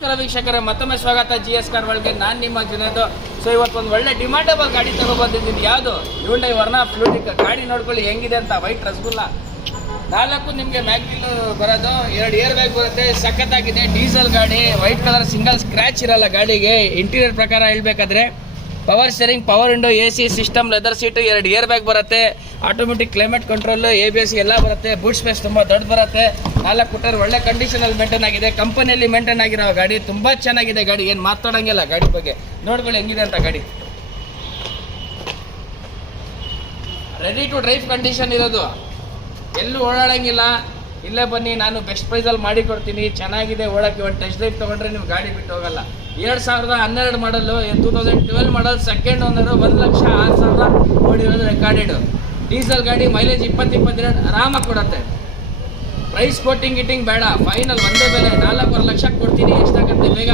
ನಮಸ್ಕಾರ ವೀಕ್ಷಕರೇ, ಮತ್ತೊಮ್ಮೆ ಸ್ವಾಗತ GS ಕಾರ್ ವರ್ಲ್ಡ್ಗೆ. ನಾನು ನಿಮ್ಮ ಜುನೇದ್. ಸೊ ಇವತ್ತೊಂದು ಒಳ್ಳೆ ಡಿಮಾಂಡಬಲ್ ಗಾಡಿ ತಗೊಬಂದಿದ್ದೀನಿ. ಯಾವುದು ಹ್ಯುಂಡೈ ವರ್ನಾ ಫ್ಲೂಟಿಕ್ ಗಾಡಿ. ನೋಡ್ಕೊಳ್ಳಿ ಹೆಂಗಿದೆ ಅಂತ. ವೈಟ್ ರಸಗುಲ್ಲ 4 ನಿಮಗೆ ಮ್ಯಾಗ್ವಿಲ್ ಬರೋದು, 2 ಏರ್ ಬ್ಯಾಗ್ ಬರುತ್ತೆ. ಸಖತ್ತಾಗಿದೆ ಡೀಸೆಲ್ ಗಾಡಿ. ವೈಟ್ ಕಲರ್, ಸಿಂಗಲ್ ಸ್ಕ್ರ್ಯಾಚ್ ಇರಲ್ಲ ಗಾಡಿಗೆ. ಇಂಟೀರಿಯರ್ ಪ್ರಕಾರ ಹೇಳ್ಬೇಕಾದ್ರೆ power steering, power window, AC system, leather seat, 2 air bag ಬರುತ್ತೆ. ಆಟೋಮೆಟಿಕ್ ಕ್ಲೈಮೇಟ್ ಕಂಟ್ರೋಲ್, ABS ಎಲ್ಲ ಬರುತ್ತೆ. ಬೂಟ್ ಸ್ಪೇಸ್ ತುಂಬ ದೊಡ್ಡ ಬರುತ್ತೆ. 4 ಫುಟರ್ ಒಳ್ಳೆ ಕಂಡೀಷನಲ್ಲಿ ಮೇಂಟೈನ್ ಆಗಿದೆ. ಕಂಪನಿಯಲ್ಲಿ ಮೇಂಟೈನ್ ಆಗಿರೋ ಗಾಡಿ. ತುಂಬ ಚೆನ್ನಾಗಿದೆ ಗಾಡಿ, ಏನು ಮಾತಾಡೋಂಗಿಲ್ಲ ಗಾಡಿ ಬಗ್ಗೆ. ನೋಡ್ಕೊಳ್ಳಿ ಹೆಂಗಿದೆ ಅಂತ ಗಾಡಿ. ರೆಡಿ ಟು ಡ್ರೈವ್ ಕಂಡೀಷನ್ ಇರೋದು, ಎಲ್ಲೂ ಓಡಾಡೋಂಗಿಲ್ಲ. ಇಲ್ಲೇ ಬನ್ನಿ, ನಾನು ಬೆಸ್ಟ್ ಪ್ರೈಸಲ್ಲಿ ಮಾಡಿ ಕೊಡ್ತೀನಿ. ಚೆನ್ನಾಗಿದೆ ಓಡೋಕ್ಕೆ. ಒಂದು ಟೆಸ್ಟ್ ಡ್ರೈವ್ ತೊಗೊಂಡ್ರೆ ನೀವು ಗಾಡಿ ಬಿಟ್ಟು ಹೋಗಲ್ಲ. 2012 ಮಾಡಲು, 2012 ಮಾಡಲ್, ಸೆಕೆಂಡ್ ಓನರು, 1,06,000 ಓಡಿರೋದು ರೆಕಾರ್ಡೆಡ್. ಡೀಸೆಲ್ ಗಾಡಿ. ಮೈಲೇಜ್ 20-22 ಆರಾಮಾಗಿ ಕೊಡುತ್ತೆ. ಪ್ರೈಸ್ ಕೊಟ್ಟಿಂಗ್ ಬೇಡ, ಫೈನಲ್ ಒಂದೇ ಬೆಲೆ 4.5 ಲಕ್ಷ ಕೊಡ್ತೀನಿ. ಎಷ್ಟಾಗುತ್ತೆ ಬೇಗ